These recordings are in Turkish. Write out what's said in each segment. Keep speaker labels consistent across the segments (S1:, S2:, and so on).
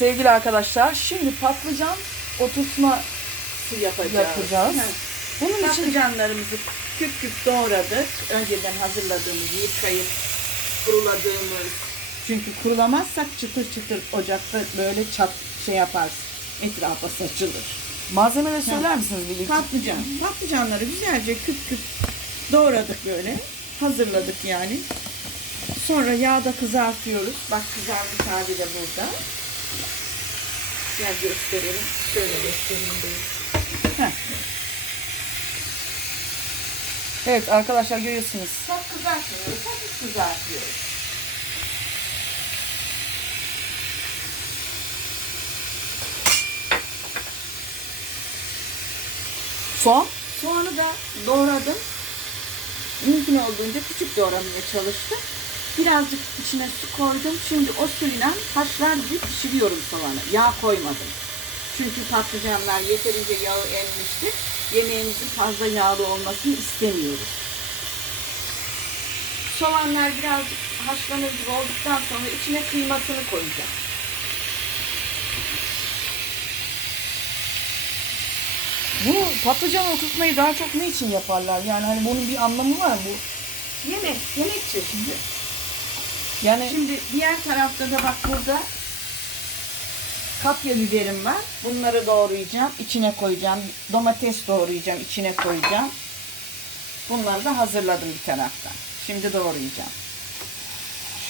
S1: sevgili arkadaşlar şimdi patlıcan oturtma
S2: yapacağız.
S1: yapacağız.
S2: Hı.
S1: Bunun için
S2: Patlıcanlarımızı küp küp doğradık. Önceden hazırladığımız, yıkayıp kuruladığımız. Çünkü kurulamazsak çıtır çıtır ocakta böyle çat şey yapar. Etrafa saçılır.
S1: malzemeleri söyler misiniz ilk?
S2: Patlıcan. Patlıcanları güzelce küp küp doğradık böyle. Hazırladık yani. Sonra yağda kızartıyoruz. Bak kızarmış hali de burada. Gel gösterelim. Şöyle göstereyim. Heh.
S1: Evet arkadaşlar görüyorsunuz.
S2: Çok kızartmıyoruz. Hafif kızartıyoruz.
S1: Soğan.
S2: Soğanı da doğradım. Mümkün olduğunca küçük doğramaya çalıştım. Birazcık içine su koydum. Şimdi o suyla haşlar gibi pişiriyorum soğanı. Yağ koymadım. Çünkü patlıcanlar yeterince yağı emmiştir. Yemeğimizin fazla yağlı olmasını istemiyoruz. Soğanlar birazcık haşlanır gibi olduktan sonra içine kıymasını koyacağım.
S1: Bu patlıcan oturtmayı daha çok ne için yaparlar? Yani hani bunun bir anlamı var mı? Bu
S2: Yemek, yemek çeşidi.
S1: Yani
S2: Şimdi diğer tarafta da bak burada kapya biberim var. Bunları doğrayacağım, içine koyacağım. Domates doğrayacağım, içine koyacağım. Bunları da hazırladım bir taraftan. Şimdi doğrayacağım.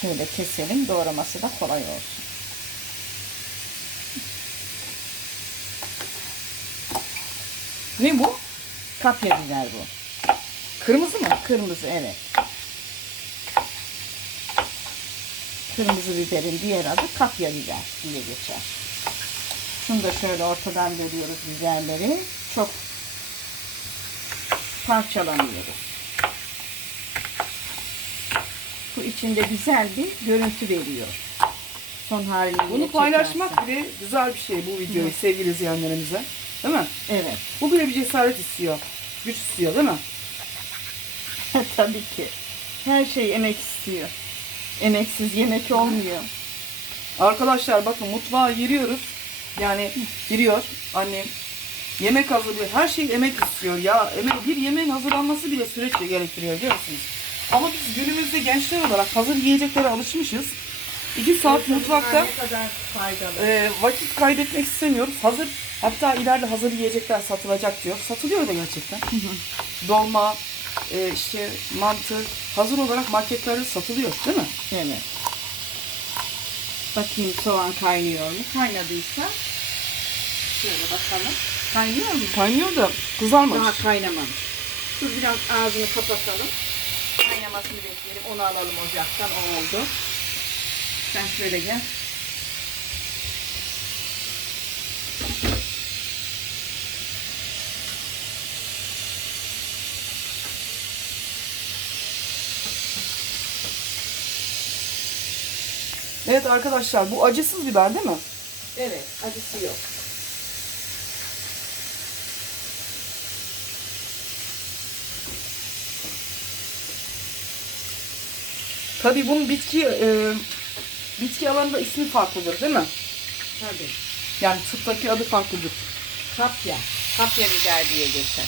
S2: Şöyle keselim, doğraması da kolay olsun.
S1: ne bu?
S2: Kapya biber bu.
S1: Kırmızı mı?
S2: Kırmızı evet. Kırmızı biberin diğer adı kapya biber diye geçer. Şunu da şöyle ortadan bölüyoruz biberleri. Çok parçalamıyoruz. Bu içinde güzel bir görüntü veriyor. Son halini
S1: Bunu paylaşmak bile güzel bir şey bu videoyu sevgili izleyenlerimize. Değil mi?
S2: Evet.
S1: Bu bile bir cesaret istiyor. Güç istiyor değil mi?
S2: Tabii ki. Her şey emek istiyor. Emeksiz yemek olmuyor.
S1: Arkadaşlar bakın mutfağa giriyoruz. Yani giriyor annem. Yemek hazırlıyor. Her şey emek istiyor. Ya emek, bir yemeğin hazırlanması bile süreç gerektiriyor biliyor musunuz? Ama biz günümüzde gençler olarak hazır yiyeceklere alışmışız. İki saat mutfakta
S2: kadar faydalı.
S1: e, vakit kaybetmek istemiyoruz. Hazır hatta ileride hazır yiyecekler satılacak diyor. Satılıyor da gerçekten. Dolma, e, işte mantı hazır olarak marketlerde satılıyor değil mi?
S2: Evet. Bakayım soğan kaynıyor mu? Kaynadıysa şöyle bakalım. Kaynıyor mu?
S1: Kaynıyor da kızarmamış.
S2: Daha kaynamamış. Dur biraz ağzını kapatalım. Kaynamasını bekleyelim. Onu alalım ocaktan. O oldu. Sen şöyle gel.
S1: Evet arkadaşlar bu acısız biber değil mi?
S2: Evet. Acısı yok.
S1: Tabii bunun bitki e, bitki alanında ismi farklıdır değil mi?
S2: Tabii.
S1: Yani tıptaki adı farklıdır.
S2: Kapya. Kapya biber diye geçer.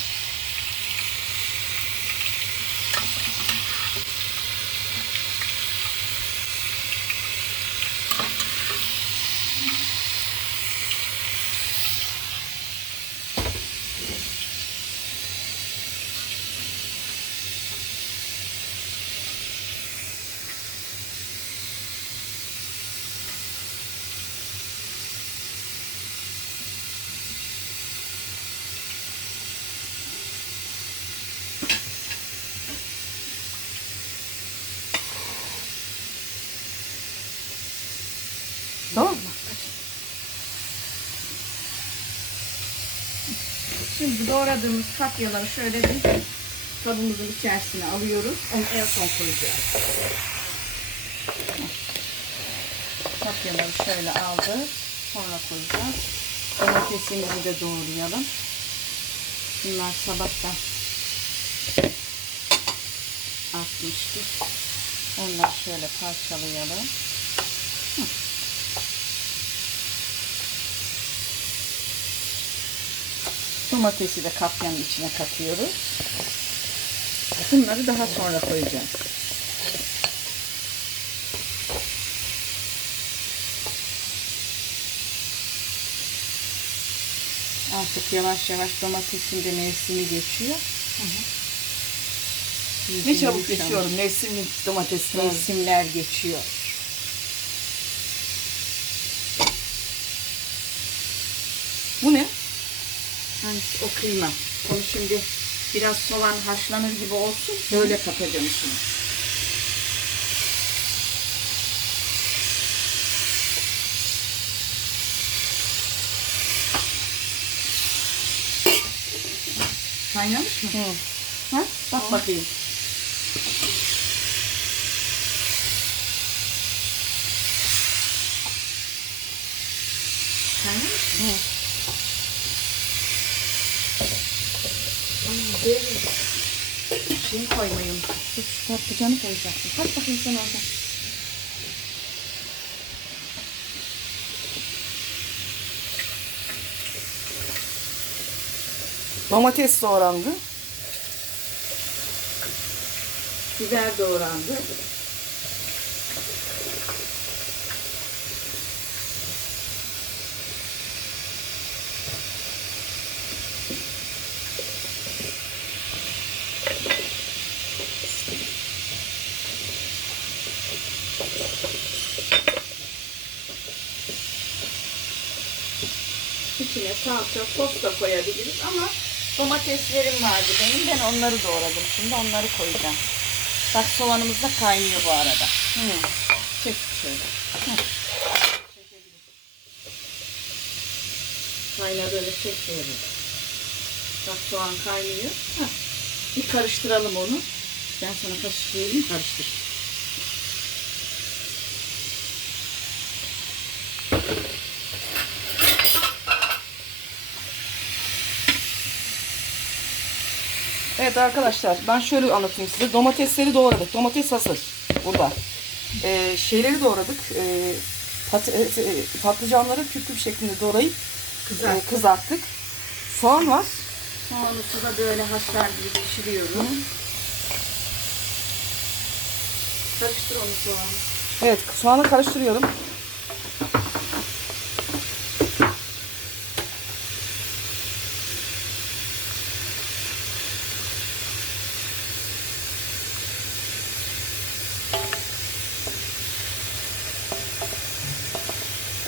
S1: Tamam mı?
S2: Şimdi doğradığımız kapyaları şöyle bir kabımızın içerisine alıyoruz. Onu en son koyacağız. Kapyaları şöyle aldık. Sonra koyacağız. Domatesimizi de doğrayalım. Bunlar sabahtan atmıştık. Onları şöyle parçalayalım. Domatesi de kapyanın içine katıyoruz. Bunları daha sonra koyacağız. Artık yavaş yavaş domatesin de mevsimi geçiyor.
S1: Ne çabuk geçiyorum mevsimlik domatesler.
S2: Mevsimler geçiyor.
S1: Bu ne?
S2: Hangisi? O kıyma. Onu şimdi biraz soğan haşlanır gibi olsun. Böyle katacağım şimdi. Kaynamış mı?
S1: Hı.
S2: Ha? Bak bakayım. Kaynamış mı? Şeyi koymayı unuttum. Şu patlıcanı koyacaktım. Kaç bakayım sen oradan.
S1: Domates doğrandı.
S2: Biber doğrandı. İçine salça, sos da koyabiliriz ama domateslerim vardı benim. Ben onları doğradım. Şimdi onları koyacağım. Bak soğanımız da kaynıyor bu arada.
S1: Hı.
S2: Çek şöyle. Kaynadı öyle çek böyle. Bak soğan kaynıyor. Heh. Bir karıştıralım onu. Ben sana kaşık vereyim karıştır.
S1: Evet arkadaşlar ben şöyle anlatayım size. Domatesleri doğradık. Domates hazır. Burada. Ee, şeyleri doğradık. Ee, pat- e, e, patlıcanları küp küp şeklinde doğrayıp
S2: Kızarttık.
S1: e, kızarttık. Soğan var.
S2: Soğanı suda böyle haşlar gibi pişiriyorum. Karıştır onu soğanı.
S1: Evet soğanı karıştırıyorum.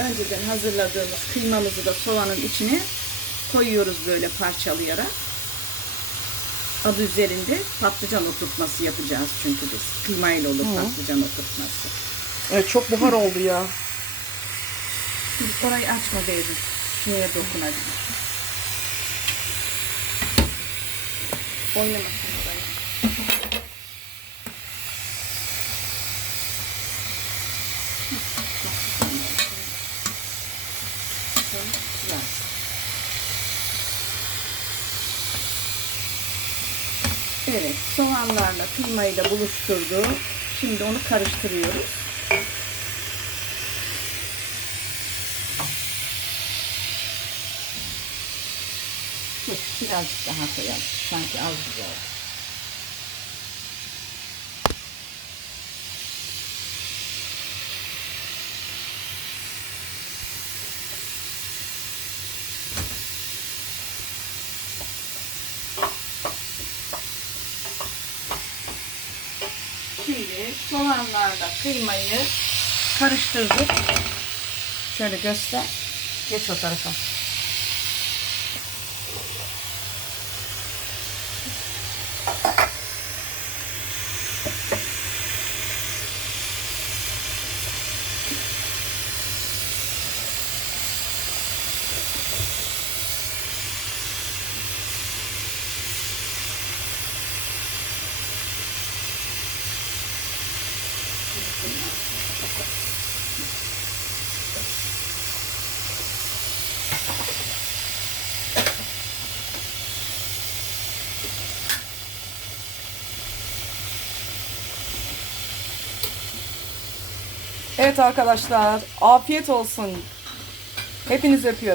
S2: Önceden hazırladığımız kıymamızı da soğanın içine koyuyoruz böyle parçalayarak. Adı üzerinde patlıcan oturtması yapacağız çünkü biz. Kıymayla olur
S1: Hı.
S2: patlıcan oturtması.
S1: Evet çok buhar oldu ya.
S2: Dur, orayı açma beyim. Şuraya dokunabilir. Oynamasın orayı. Evet, soğanlarla kıymayı da buluşturduk. Şimdi onu karıştırıyoruz. Birazcık daha koyalım. Sanki az gibi soğanlarla kıymayı karıştırdık. Şöyle göster.
S1: Geç o tarafa. Evet arkadaşlar afiyet olsun. Hepinizi öpüyorum.